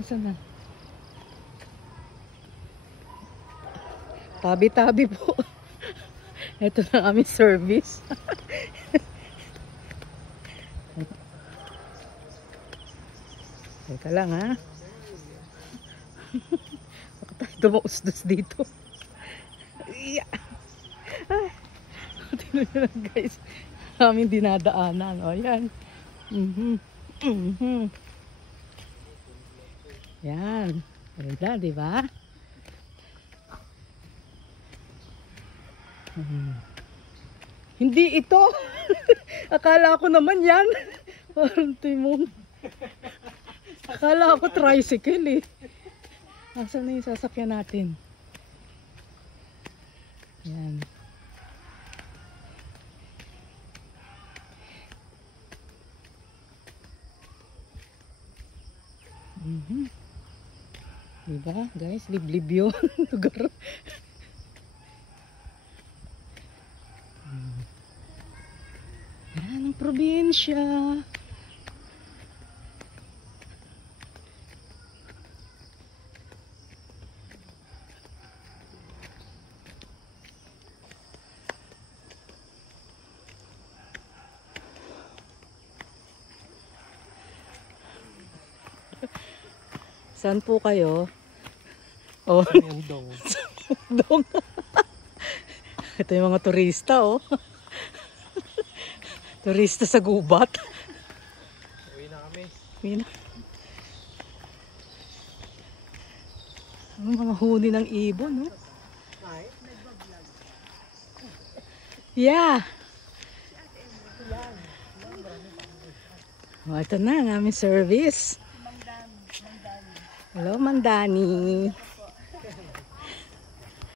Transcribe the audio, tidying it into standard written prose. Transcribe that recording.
Nasaan na? Tabi-tabi po. Ito na aming service. Teka lang ha. Baka tayo dumausdos dito. Yeah. Tingnan nyo lang guys. Aming dinadaanan. O yan. Yan. Ganda, di ba? Hindi ito. Akala ko naman yan. Parang timong. Akala ko tricycle eh. Asan na yung sasakyan natin? Yan. Diba guys? Liblib yun. Lugar. Yan ang probinsya. Saan po kayo? Oh. Dong. Dong. Ito yung mga turista oh. Turista sa gubat. Uwi na kami. Uwi na. Ang mga huni ng ibon no? Yeah. Oh, ito na ang aming service. Hello, Mandani.